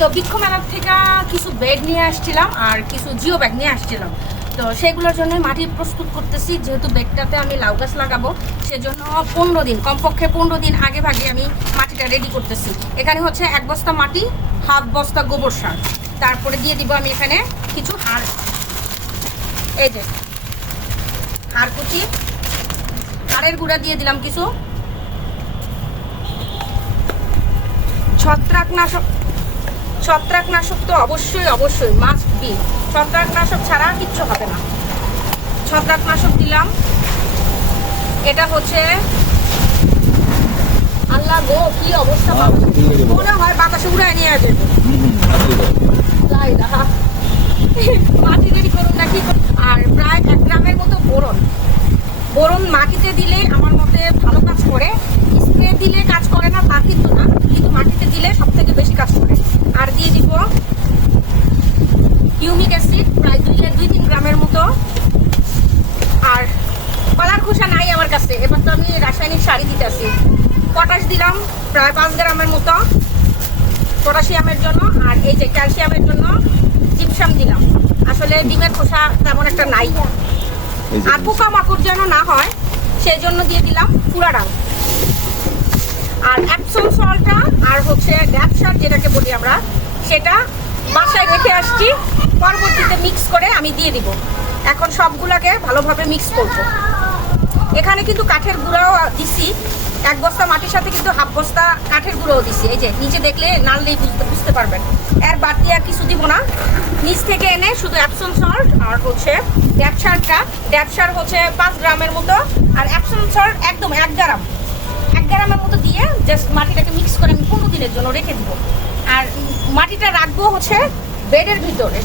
তো বৃক্ষ মেলার থেকে কিছু বেড নিয়ে আসছিলাম আর কিছু জিও ব্যাগ নিয়ে আসছিলাম। তো সেগুলোর জন্য মাটি প্রস্তুত করতেছি, যেহেতু বেডটাতে আমি লাউ গাছ লাগাবো সেজন্য 15 দিন, কমপক্ষে 15 দিন আগে ভাগে আমি মাটিটা রেডি করতেছি। এখানে হচ্ছে 1 বস্তা মাটি, হাফ বস্তা গোবর সার, তারপরে দিয়ে দিব আমি এখানে কিছু হাড়, এই যে হাড় কুচি, হাড়ের গুঁড়া দিয়ে দিলাম কিছু, ছত্রাকনাশক তো অবশ্যই মাস্ট বি, ছত্রাকনাশক ছাড়া কিচ্ছু হবে না। ছত্রাকনাশক দিলাম, এটা হচ্ছে আল্লাহ গো কি অবস্থা, মনে হয় বাতাসে উড়ায় নিয়ে যাবে। মাটি রেডি করুন নাকি। আর প্রায় 1 গ্রামের মতো বোরন মাটিতে দিলে আমার মতে ভালো কাজ করে, স্প্রে দিলে কাজ করে না তা কিন্তু না, কিন্তু মাটিতে দিলে সব থেকে বেশি কাজ করে। আর দিয়ে দিব হিউমিক অ্যাসিড প্রায় 2-3 গ্রামের মতো। আর কলার খোসা নাই আমার কাছে, এবার তো আমি রাসায়নিক সারই দিতেছি। পটাশ দিলাম প্রায় 5 গ্রামের মতো পটাশিয়ামের জন্য, আর এই যে ক্যালসিয়ামের জন্য জিপসাম দিলাম। আসলে ডিমের খোসা তেমন একটা নাই, আর পোকামাকড় যেন না হয় সেই জন্য দিয়ে দিলাম পুরা ডাল। আর অ্যাপসম সল্টটা আর হচ্ছে ড্যাপ সার যেটাকে বলি আমরা, সেটা বাসায় রেখে আসছি, পরবর্তীতে মিক্স করে আমি দিয়ে দিব। এখন সবগুলাকে ভালোভাবে মিক্স করব। এখানে কিন্তু কাঠের গুঁড়াও দিছি, 1 বস্তা মাটির সাথে কিন্তু হাফ বস্তা কাঠের গুঁড়োও দিছি। এই যে নিচে দেখলে নাড়লেই বুঝতে পারবেন। এর বাড়তি আর কিছু দিব না, নিচ থেকে এনে শুধু অ্যাপসম সল্ট আর হচ্ছে ড্যাপ সার হচ্ছে 5 গ্রামের মতো, আর অ্যাপসম সল্ট একদম 1 গ্রামের মতো দিয়ে জাস্ট মাটিটাকে মিক্স করে আমি 15 দিনের জন্য রেখে দিব। আর মাটিটা রাখবো হচ্ছে বেডের ভিতরে।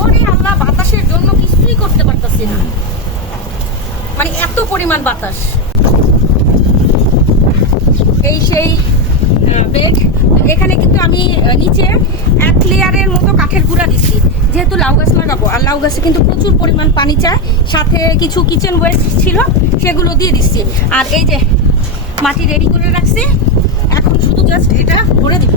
ওরে আল্লাহ, বাতাসের জন্য কিছুই করতে পারতেছি না, মানে এত পরিমাণ বাতাস। এই সেই বেড। এখানে কিন্তু আমি নিচে 1 লেয়ারের মতো কাঠের গুঁড়া দিচ্ছি, যেহেতু লাউ গাছ লাগাবো, আর লাউ গাছে কিন্তু প্রচুর পরিমাণ পানি চায়। সাথে কিছু কিচেন ওয়েস্ট ছিল, সেগুলো দিয়ে দিচ্ছি। আর এই যে মাটি রেডি করে রাখছি, এখন শুধু জাস্ট এটা ভরে দিব।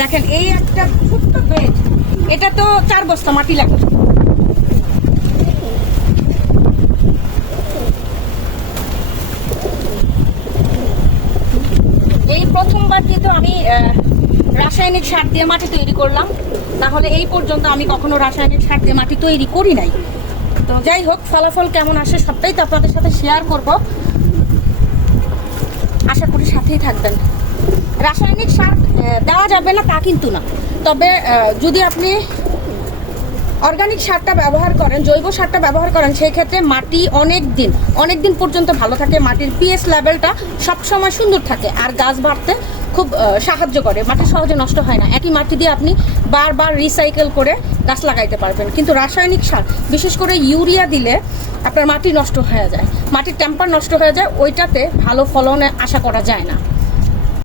দেখেন এই একটা ছোট্ট বেড, এটা তো 4 বস্তা মাটি লাগবে। এই প্রথমবার যেহেতু আমি রাসায়নিক সার দিয়ে মাটি তৈরি করলাম, তাহলে এই পর্যন্ত আমি কখনো রাসায়নিক সার দিয়ে মাটি তৈরি করি নাই। তো যাই হোক, ফলাফল কেমন আসে সবটাই তো আপনাদের সাথে শেয়ার করব, আশা করি সাথেই থাকবেন। রাসায়নিক সার দেওয়া যাবে না তা কিন্তু না, তবে যদি আপনি অর্গানিক সারটা ব্যবহার করেন, জৈব সারটা ব্যবহার করেন, সেই ক্ষেত্রে মাটি অনেক দিন পর্যন্ত ভালো থাকে, মাটির পিএইচ লেভেলটা সবসময় সুন্দর থাকে, আর গাছ বাড়তে খুব সাহায্য করে। মাটি সহজে নষ্ট হয় না, একই মাটি দিয়ে আপনি বারবার রিসাইকেল করে গাছ লাগাইতে পারবেন। কিন্তু রাসায়নিক সার, বিশেষ করে ইউরিয়া দিলে আপনার মাটি নষ্ট হয়ে যায়, মাটির টেম্পার নষ্ট হয়ে যায়, ওইটাতে ভালো ফলন আশা করা যায় না।